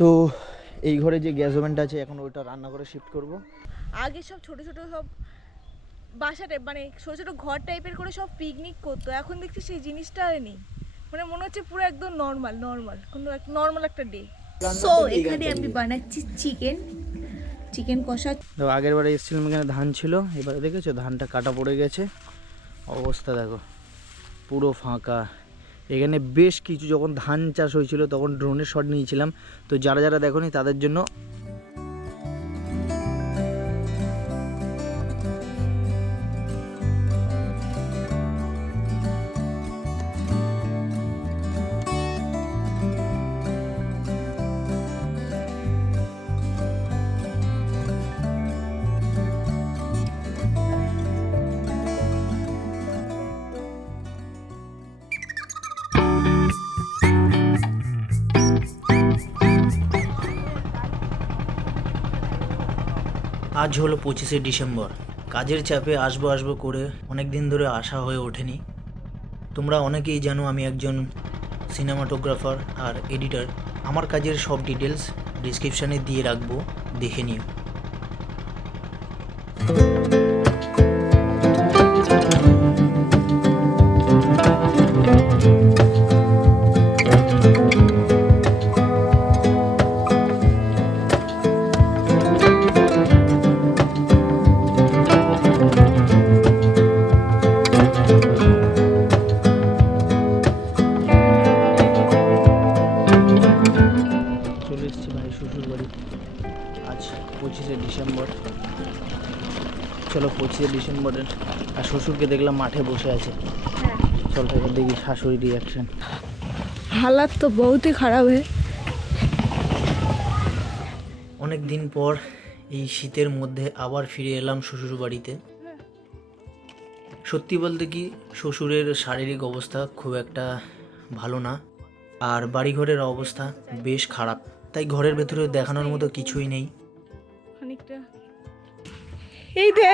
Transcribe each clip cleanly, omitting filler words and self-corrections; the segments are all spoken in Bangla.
তো এই ঘরে যে গ্যাস ওভেনটা আছে এখন ওইটা রান্না করে শিফট করব। আগে সব ছোট ছোট সব বাসাটা মানে ছোট ছোট ঘর টাইপের করে সব পিকনিক করতো, এখন দেখছি সেই জিনিসটা আর নেই। মানে মনে হচ্ছে পুরো একদম নর্মাল কোনো নর্মাল একটা ডে। সো এখানে আমি বানাচ্ছি চিকেন কষা। তো আগের বারে এসেছিলাম এখানে ধান ছিল, এবারে দেখেছো ধানটা কাটা পড়ে গেছে, অবস্থা দেখো পুরো ফাঁকা। এখানে বেশ কিছু যখন ধান চাষ হয়েছিল তখন ড্রোনের শট নিয়েছিলাম, তো যারা যারা দেখোনি তাদের জন্য। আজ হলো 25শে ডিসেম্বর। কাজের চাপে আসবো করে অনেক দিন ধরে আসা হয়ে ওঠেনি। তোমরা অনেকেই জানো আমি একজন সিনেমাটোগ্রাফার আর এডিটর। আমার কাজের সব ডিটেলস ডিসক্রিপশানে দিয়ে রাখবো, দেখে নিও। চলে এসেছি ভাই শ্বশুর বাড়ি। আজ 25শে ডিসেম্বর। চলো 25শে ডিসেম্বরের আর শ্বশুরকে দেখলাম মাঠে বসে আছে। চল এবার দেখি শাশুড়ি রিয়াকশন। हालत तो बहुत ही खराब है। অনেক দিন পর এই শীতের মধ্যে আবার ফিরে এলাম শ্বশুর বাড়িতে। সত্যি বলতে কি শ্বশুরের শারীরিক অবস্থা খুব একটা ভালো না, আর বাড়িঘরের অবস্থা বেশ খারাপ, তাই ঘরের ভেতরে দেখানোর মতো কিছুই নেই। খানিকটা এই দে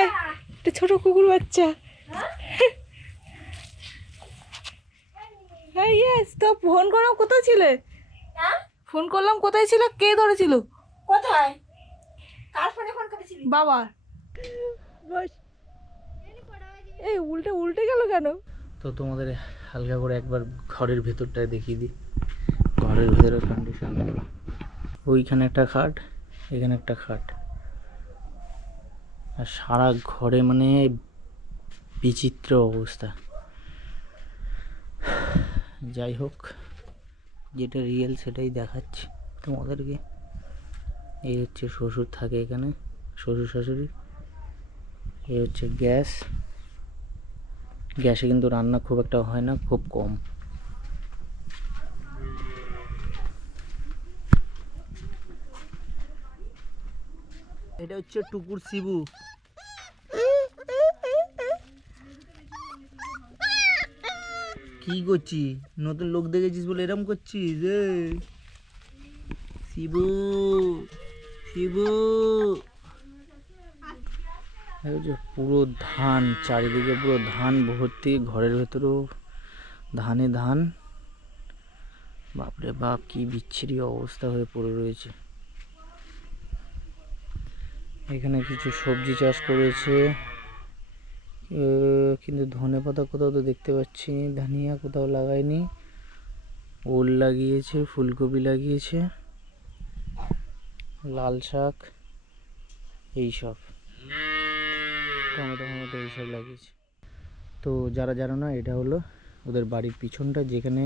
একটা ছোট কুকুর বাচ্চা। হ্যাঁ ইয়েস, তো ফোন করলাম কোথায় ছিলে? ফোন করলাম কোথায় ছিল, কে ধরেছিল? কোথায়? কার ফোনে ফোন করেছিলি? বাবা। এই উল্টে গেল কেন? তো তোমাদের হালকা করে একবার ঘরের ভেতরটা দেখিয়ে দিই। ঘরের ভেতরের কন্ডিশন, ওইখানে একটা খাট, এখানে একটা খাট, আর সারা ঘরে মানে বিচিত্র অবস্থা। যাই হোক, যেটা রিয়েল সেটাই দেখাচ্ছি তোমাদেরকে। এই হচ্ছে শ্বশুর থাকে এখানে, শ্বশুর শাশুড়ি। এই হচ্ছে গ্যাসে কিন্তু রান্না খুব একটা হয় না, খুব কম। এটা হচ্ছে টুকুর শিবু। কি করছি, নতুন লোক দেখেছিস বলে এরম করছিস? শিবু শিবু পুরো ধান, চারিদিকে পুরো ধান ভর্তি, ঘরের ভেতরেও ধান। বাপরে বাপ, কি বিচ্ছিরি অবস্থা হয়ে পড়ে রয়েছে। এখানে কিছু সবজি চাষ করেছে, কিন্তু ধনেপাতা কোথাও তো দেখতে পাচ্ছি না, ধনিয়া কোথাও লাগায়নি। ওল লাগিয়েছে, ফুলকপি লাগিয়েছে, লাল শাক, এইসব টমেটো এইসব লাগিয়েছে। তো যারা জানো না, এটা হলো ওদের বাড়ির পিছনটা, যেখানে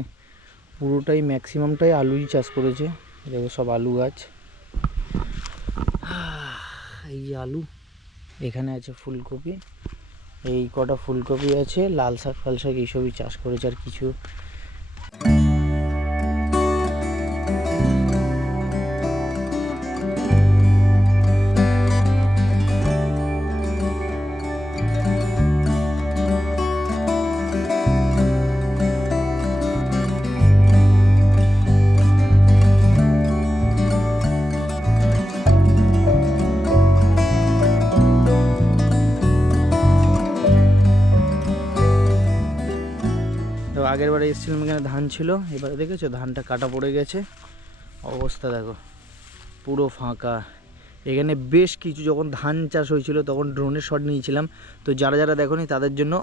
পুরোটাই ম্যাক্সিমামটাই আলুই চাষ করেছে। দেখো সব আলু গাছ, এই যে আলু, এখানে আছে ফুলকপি, এই কটা ফুলকপি আছে, লাল শাক ফাল শাক এইসবই চাষ করেছে আর কিছু। আগের বারে এসেছিলাম এখানে ধান ছিল, এবারে দেখেছো ধানটা কাটা পড়ে গেছে, অবস্থা দেখো পুরো ফাঁকা। এখানে বেশ কিছু যখন ধান চাষ হয়েছিল তখন ড্রোনের শট নিয়েছিলাম, তো যারা যারা দেখোনি তাদের জন্য।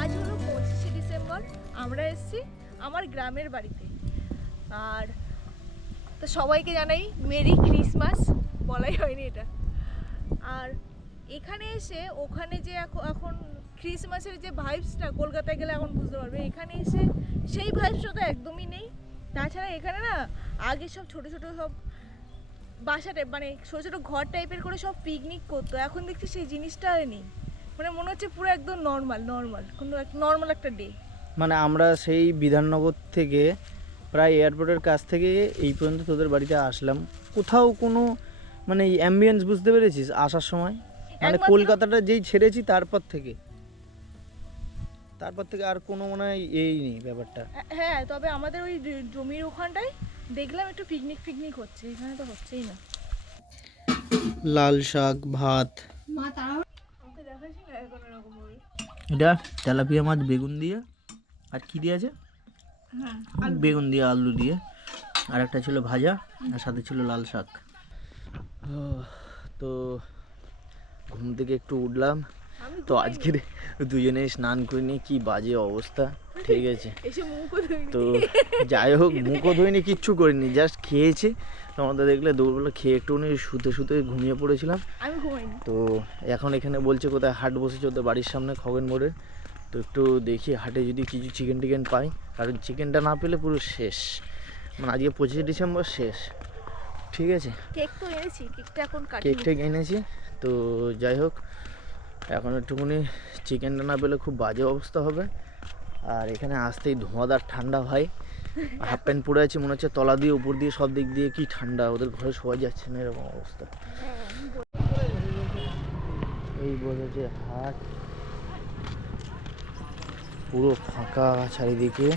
আজ হলো 25শে ডিসেম্বর, আমরা এসেছি আমার গ্রামের বাড়িতে। আর তো সবাইকে জানাই মেরি ক্রিসমাস, বলাই হয়নি এটা। আর এখানে এসে ওখানে যে এখন ক্রিসমাসের যে ভাইবসটা কলকাতায় গেলে এখন বুঝতে পারবে, এখানে এসে সেই ভাইবসটা তো একদমই নেই। তাছাড়া এখানে না আগে সব ছোট ছোট সব বাসা টাইপ মানে ছোট ছোট ঘর টাইপের করে সব পিকনিক করতো, এখন দেখছি সেই জিনিসটা আর নেই। মানে মনে হচ্ছে পুরো একদম নর্মাল কোনো নর্মাল একটা ডে। মানে আমরা সেই বিধাননগর থেকে প্রায় এয়ারপোর্টের কাছ থেকে এই পর্যন্ত তোদের বাড়িতে আসলাম, কোথাও কোনো মানে অ্যাম্বিয়েন্স বুঝতে পেরেছিস আসার সময়? মানে একমাত্র- কলকাতাটা যেই ছেড়েছি তারপর থেকে আর কোনো মনে হয় এই নেই ব্যাপারটা। হ্যাঁ, তবে আমাদের ওই জমির ওখানটায় দেখলাম একটু পিকনিক হচ্ছে, এখানে তো হচ্ছেই না। লাল শাক ভাত, মা তারা আমাকে দেখাচ্ছি না এখন এরকম ভাবে। এটা তেলাপিয়া মাছ বেগুন দিয়ে, আর কি দিয়ে আছে? হ্যাঁ, বেগুন দিয়ে আলু দিয়ে, আর একটা ছিল ভাজা, আর সাথে ছিল লাল শাক। তো ঘুম থেকে একটু উঠলাম, আমি তো আজকে দুজনে স্নান করিনি, কি বাজে অবস্থা, ঠিক আছে। এসে মুখও ধুইনি। তো যাই হোক, মুখও ধুইনি, কিচ্ছু করিনি, জাস্ট খেয়েছি। তোমাদের দেখলে দুপুরবেলা খেয়ে একটুখানি শুতে ঘুমিয়ে পড়েছিলাম। আমি ঘুমাইনি। তো এখন এখানে বলছে কোথায় হাট বসেছে ওদের বাড়ির সামনে খগেন মোড়ে, তো একটু দেখি হাটে যদি কিছু চিকেন টিকেন পাই, কারণ চিকেনটা না পেলে পুরো শেষ, মানে আজকে 25শে ডিসেম্বর শেষ, ঠিক আছে। কেক তো এনেছি, কেকটা এখন কাটি। কেক টেক এনেছি, তো যাই হোক এখন একটুখানি চিকেনটা না পেলে খুব বাজে অবস্থা হবে। আর এখানে আসতেই ধোঁয়াদার ঠান্ডা ভাই, হাফ প্যান্ট পরে আছি, মনে হচ্ছে তলা দিয়ে উপর দিয়ে সব দিক দিয়ে কি ঠান্ডা, ওদের ঘরে শোয়া যাচ্ছে না এরকম অবস্থা। এই বলেছে হাট, পুরো ফাঁকা চারিদিকে।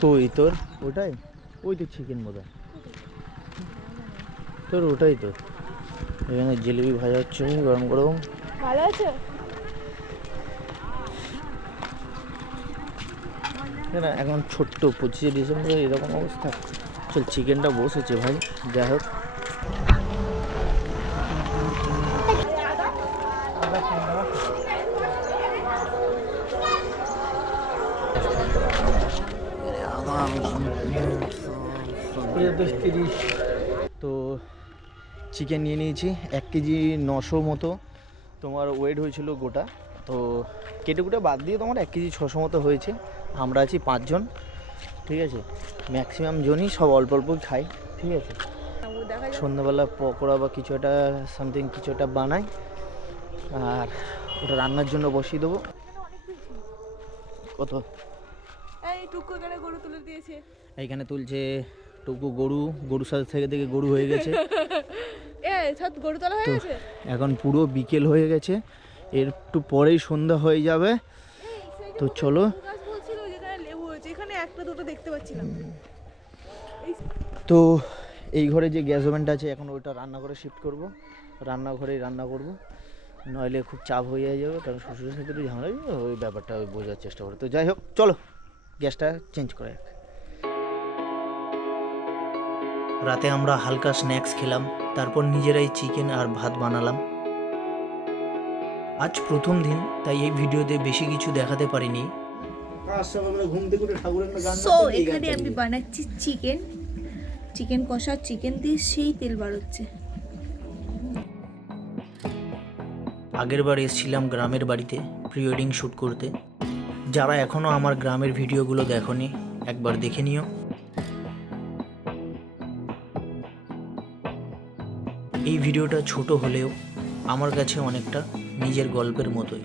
তো এই তোর ওটাই, ওই তো চিকেন বোধ হয় তোর, ওটাই তো। এখানে জিলিপি ভাজা হচ্ছে গরম গরম। ভালো আছে? না এখন ছোট্ট 25শে ডিসেম্বরে এরকম অবস্থা। চল চিকেনটা বসেছে ভাই, যাই হোক। তো চিকেন নিয়ে নিয়েছি 1 কেজি 900 মতো, তোমার ওয়েট হয়েছিল গোটা, তো কেটে কুটে বাদ দিয়ে তোমার 1 কেজি 600 মতো হয়েছে। আমরা আছি 5 জন, ঠিক আছে। ম্যাক্সিমাম জনই সব অল্প অল্প খাই, ঠিক আছে। ও দেখা যাক। সন্ধ্যাবেলা পকোড়া বা কিছু একটা সামথিং কিছু একটা বানাই, আর ওটা রান্নার জন্য বসিয়ে দেবো। কত এই টুকু এখানে গরু তুলে দিয়েছে। এইখানে তুলছে টুকু, গরুর সাথে থেকে গরু হয়ে গেছে। সব গরু তোলা হয়ে গেছে। এখন পুরো বিকেল হয়ে গেছে, এর একটু পরেই সন্ধ্যা হয়ে যাবে। তো চলো। গাছ বলছিল যেখানে লেবু হয়েছে, এখানে একটা দুটো দেখতে পাচ্ছিলাম। তো এই ঘরে যে গ্যাস ওভেনটা আছে এখন ওইটা রান্নাঘরে শিফট করব, রান্নাঘরেই রান্না করব, নইলে খুব চাপ হয়ে যাবে, কারণ শ্বশুরের সাথে একটু ঝামেলা হয়ে যাবে, ওই ব্যাপারটা ওই বোঝার চেষ্টা করে। তো যাই হোক চলো গ্যাসটা চেঞ্জ করে। রাতে আমরা হালকা স্ন্যাক্স খেলাম, তারপর নিজেরাই চিকেন আর ভাত বানালাম। আজ প্রথম দিন, তাই এই ভিডিওতে বেশি কিছু দেখাতে পারিনি। সো এখানে আমি বানাচ্ছি চিকেন কষা, চিকেন দিয়ে সেই তেল বার হচ্ছে। আগের বার এসেছিলাম গ্রামের বাড়িতে প্রি ওয়েডিং শ্যুট করতে। যারা এখনও আমার গ্রামের ভিডিওগুলো দেখোনি একবার দেখে নিও। এই ভিডিওটা ছোট হলেও আমার কাছে অনেকটা নিজের গল্পের মতোই।